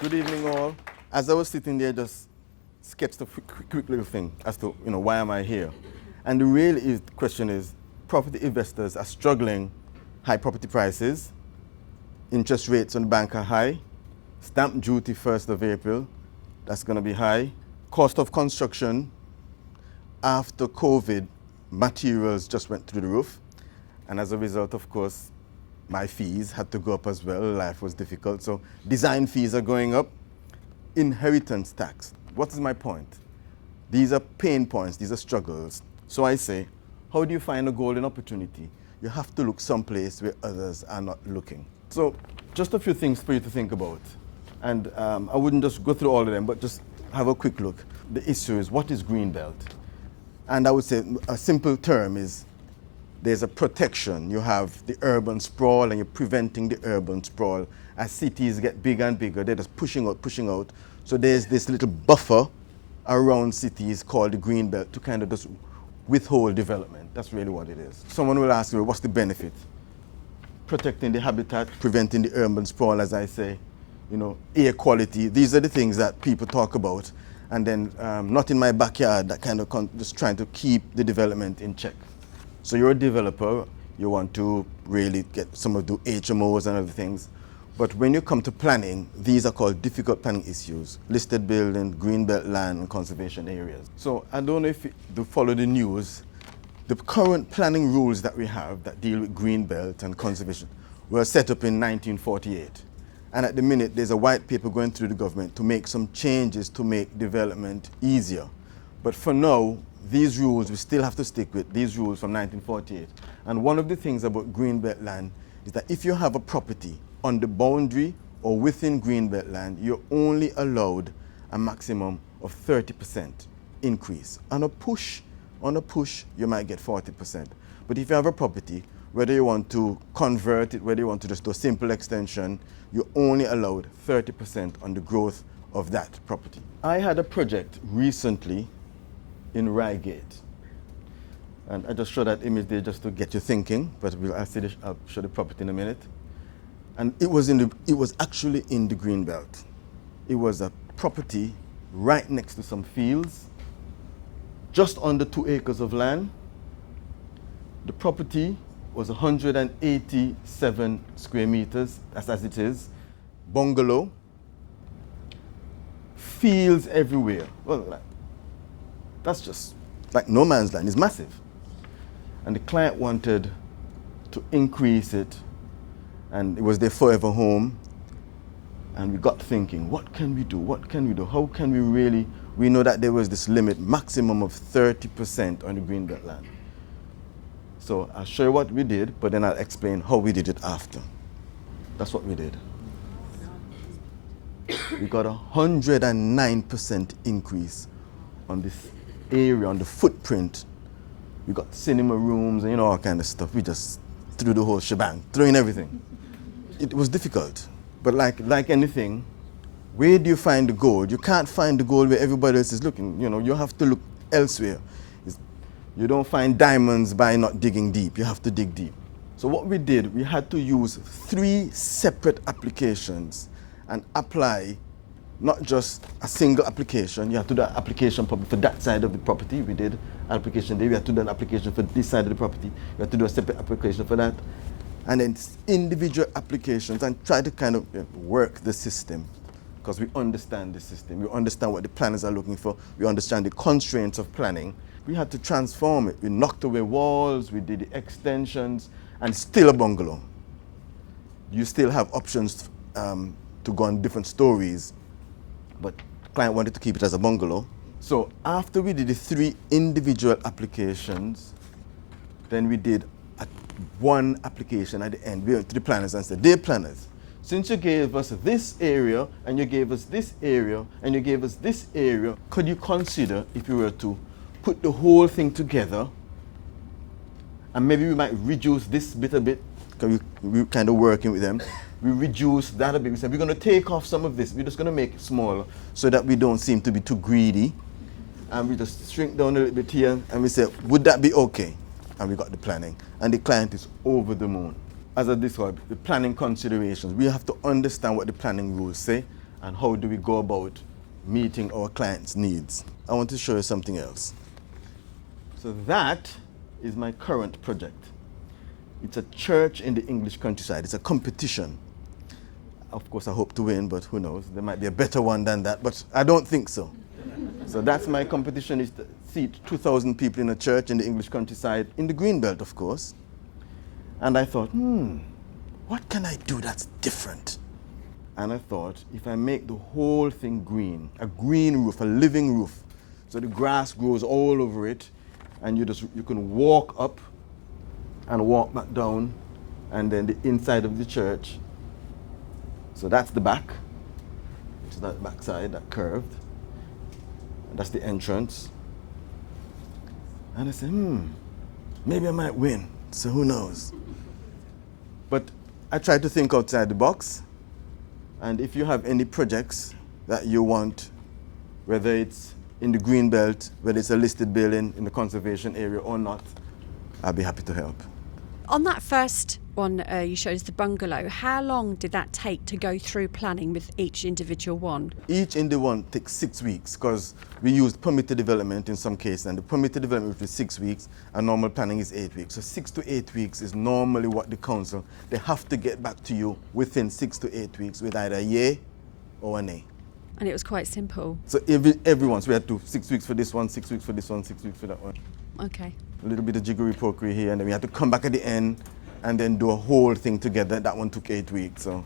Good evening, all. As I was sitting there, just sketched a quick little thing as to why am I here, and the real question is, property investors are struggling. High property prices, interest rates on the bank are high, stamp duty 1st of April, that's going to be high. Cost of construction after COVID, materials just went through the roof, and as a result, of course, my fees had to go up as well. Life was difficult. So design fees are going up. Inheritance tax. What is my point? These are pain points. These are struggles. So I say, how do you find a golden opportunity? You have to look someplace where others are not looking. So just a few things for you to think about. And I wouldn't just go through all of them, but just have a quick look. The issue is, what is Greenbelt? And I would say a simple term is, there's a protection. You have the urban sprawl, and you're preventing the urban sprawl. As cities get bigger and bigger, they're just pushing out. So there's this little buffer around cities called the green belt to kind of just withhold development. That's really what it is. Someone will ask me, what's the benefit? Protecting the habitat, preventing the urban sprawl, as I say, air quality. These are the things that people talk about. And then not in my backyard, that kind of just trying to keep the development in check. So you're a developer, you want to really get some of the HMOs and other things. But when you come to planning, these are called difficult planning issues. Listed building, greenbelt land, and conservation areas. So I don't know if you follow the news. The current planning rules that we have that deal with greenbelt and conservation were set up in 1948. And at the minute, there's a white paper going through the government to make some changes to make development easier. But for now, these rules, we still have to stick with these rules from 1948. And one of the things about greenbelt land is that if you have a property on the boundary or within greenbelt land, you're only allowed a maximum of 30% increase. On a push, you might get 40%. But if you have a property, whether you want to convert it, whether you want to just do a simple extension, you're only allowed 30% on the growth of that property. I had a project recently in Reigate. And I just show that image there just to get you thinking, but I'll show the property in a minute. And it was actually in the Greenbelt. It was a property right next to some fields, just under 2 acres of land. The property was 187 square meters, that's as it is, bungalow, fields everywhere. Well, that's just like no man's land. It's massive. And the client wanted to increase it, and it was their forever home. And we got thinking, what can we do? What can we do? How can we really, we know that there was this limit, maximum of 30% on the greenbelt land. So I'll show you what we did, but then I'll explain how we did it after. That's what we did. We got 109% increase on this area, on the footprint. We got cinema rooms and all kind of stuff. We just threw the whole shebang, threw in everything. It was difficult, but like anything, where do you find the gold? You can't find the gold where everybody else is looking. You have to look elsewhere. You don't find diamonds by not digging deep. You have to dig deep. So what we did, we had to use 3 separate applications and apply not just a single application. You have to do an application probably for that side of the property. We did an application there. We had to do an application for this side of the property. We had to do a separate application for that. And then individual applications, and try to kind of work the system, because we understand the system. We understand what the planners are looking for. We understand the constraints of planning. We had to transform it. We knocked away walls, we did the extensions, and still a bungalow. You still have options to go on different stories, but the client wanted to keep it as a bungalow. So after we did the 3 individual applications, then we did one application at the end. We went to the planners and said, dear planners, since you gave us this area, and you gave us this area, and you gave us this area, could you consider if you were to put the whole thing together, and maybe we might reduce this bit a bit, because we're kind of working with them. We reduce that a bit. We said, we're going to take off some of this. We're just going to make it smaller so that we don't seem to be too greedy. And we just shrink down a little bit here, and we said, would that be okay? And we got the planning. And the client is over the moon. As I described, the planning considerations, we have to understand what the planning rules say and how do we go about meeting our clients' needs. I want to show you something else. So that is my current project. It's a church in the English countryside. It's a competition. Of course, I hope to win, but who knows? There might be a better one than that, but I don't think so. So that's my competition, is to seat 2,000 people in a church in the English countryside, in the Greenbelt, of course. And I thought, what can I do that's different? And I thought, if I make the whole thing green, a green roof, a living roof, so the grass grows all over it, and you can walk up and walk back down, and then the inside of the church. So that's the back, which is that back side, that curved. And that's the entrance. And I said, maybe I might win, so who knows? But I tried to think outside the box, and if you have any projects that you want, whether it's in the Greenbelt, whether it's a listed building in the conservation area or not, I'll be happy to help. On that first one you showed us, the bungalow, how long did that take to go through planning with each individual one? Each individual one takes 6 weeks, because we used permitted development in some cases, and the permitted development is 6 weeks, and normal planning is 8 weeks. So 6 to 8 weeks is normally what the council, they have to get back to you within 6 to 8 weeks with either a yay or a nay. And it was quite simple. So everyone, so we had to 6 weeks for this one, 6 weeks for this one, 6 weeks for that one. Okay. A little bit of jiggery-pokery here, and then we had to come back at the end and then do a whole thing together. That one took 8 weeks. So,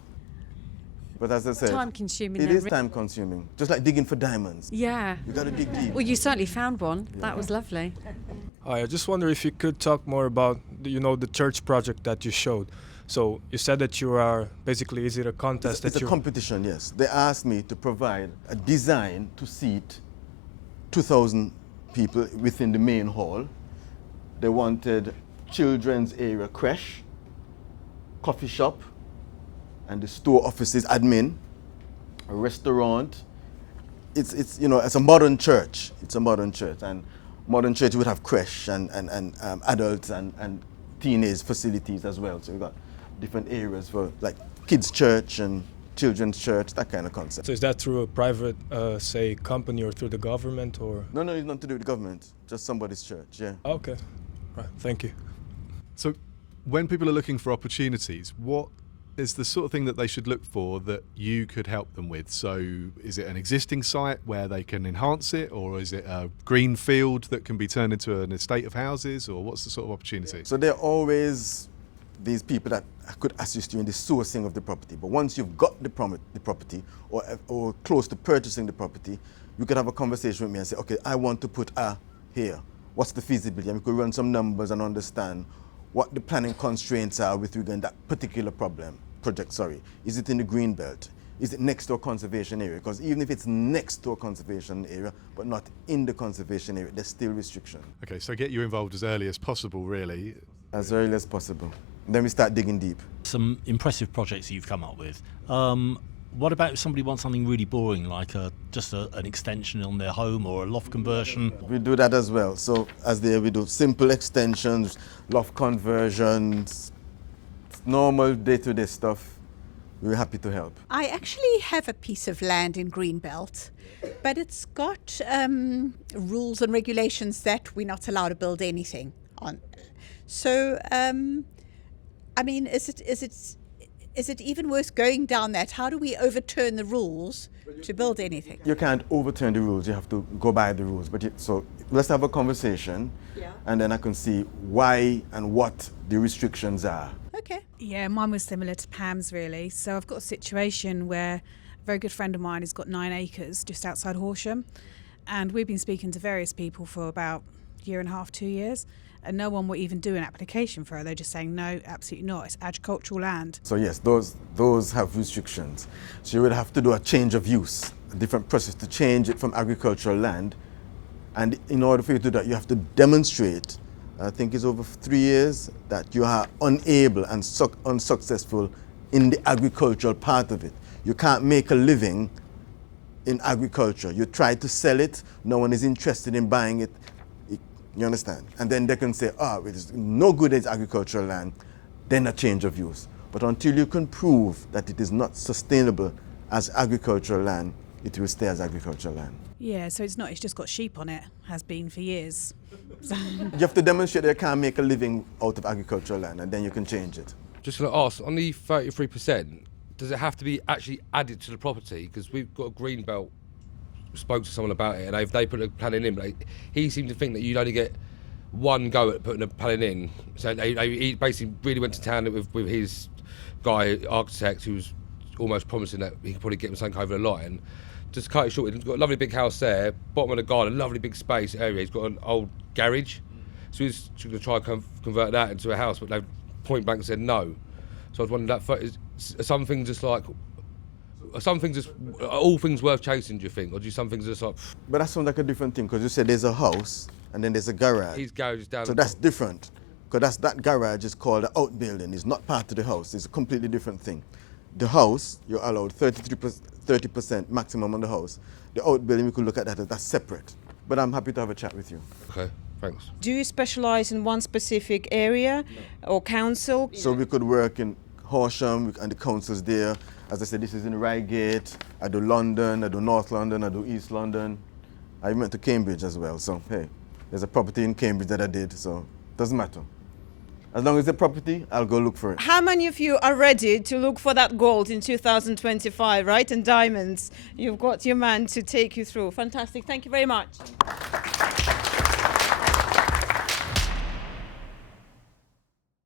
but as I said, time-consuming. It is time-consuming, just like digging for diamonds. Yeah. You got to dig deep. Well, you certainly found one. Yeah. That was lovely. Hi, I just wonder if you could talk more about the church project that you showed. So you said that you are basically, is it a contest? It's a competition, yes. They asked me to provide a design to seat 2,000 people within the main hall. They wanted children's area creche, coffee shop, and the store offices admin, a restaurant. It's a modern church. It's a modern church, and modern church would have creche and adults and teenage facilities as well. So we've got different areas for like kids' church and children's church, that kind of concept. So is that through a private, say, company or through the government, or? No, it's not to do with the government, just somebody's church, yeah. Okay, right, thank you. So when people are looking for opportunities, what is the sort of thing that they should look for that you could help them with? So is it an existing site where they can enhance it, or is it a green field that can be turned into an estate of houses, or what's the sort of opportunity? So there are always these people that could assist you in the sourcing of the property. But once you've got the property or close to purchasing the property, you could have a conversation with me and say, okay, I want to put a here. What's the feasibility? And we could run some numbers and understand what the planning constraints are with regard to that particular project. Is it in the Greenbelt? Is it next to a conservation area? Because even if it's next to a conservation area, but not in the conservation area, there's still restriction. Okay, so get you involved as early as possible, really. As early as possible. Then we start digging deep. Some impressive projects you've come up with. What about if somebody wants something really boring, like just an extension on their home or a loft conversion? We do that as well. So we do simple extensions, loft conversions, normal day-to-day stuff. We're happy to help. I actually have a piece of land in Greenbelt, but it's got rules and regulations that we're not allowed to build anything on. So, I mean, is it even worth going down that? How do we overturn the rules to build anything? You can't overturn the rules. You have to go by the rules. So let's have a conversation, and then I can see why and what the restrictions are. Okay. Yeah, mine was similar to Pam's, really. So I've got a situation where a very good friend of mine has got 9 acres just outside Horsham, and we've been speaking to various people for about a year and a half, 2 years, and no one will even do an application for it. They're just saying, no, absolutely not. It's agricultural land. So yes, those have restrictions. So you would have to do a change of use, a different process to change it from agricultural land. And in order for you to do that, you have to demonstrate, I think it's over 3 years, that you are unable and unsuccessful in the agricultural part of it. You can't make a living in agriculture. You try to sell it, no one is interested in buying it. You understand? And then they can say, it is no good as agricultural land, then a change of use. But until you can prove that it is not sustainable as agricultural land, it will stay as agricultural land. Yeah, so it's not, it's just got sheep on it, has been for years. You have to demonstrate that you can't make a living out of agricultural land, and then you can change it. Just going to ask, on the 33%, does it have to be actually added to the property? Because we've got a green belt, spoke to someone about it, and they put a planning in, but he seemed to think that you'd only get one go at putting a planning in. So he basically really went to town with his guy, architect, who was almost promising that he could probably get something over the line. Just to cut it short, he's got a lovely big house there, bottom of the garden, lovely big space area. He's got an old garage, so he's going to try and convert that into a house, but they point blank said no. So I was wondering, some things just like, all things worth chasing, do you think? Or do some things just like... But that sounds like a different thing, because you said there's a house, and then there's a garage. His garage is down. So that's different, because that garage is called an outbuilding. It's not part of the house. It's a completely different thing. The house, you're allowed 30% maximum on the house. The outbuilding, we could look at that, that's separate. But I'm happy to have a chat with you. Okay, thanks. Do you specialise in one specific area or council? So we could work in Horsham, and the council's there. As I said, this is in Reigate. I do London, I do North London, I do East London. I went to Cambridge as well, so hey, there's a property in Cambridge that I did, so doesn't matter. As long as the property, I'll go look for it. How many of you are ready to look for that gold in 2025, right? And diamonds. You've got your man to take you through. Fantastic. Thank you very much.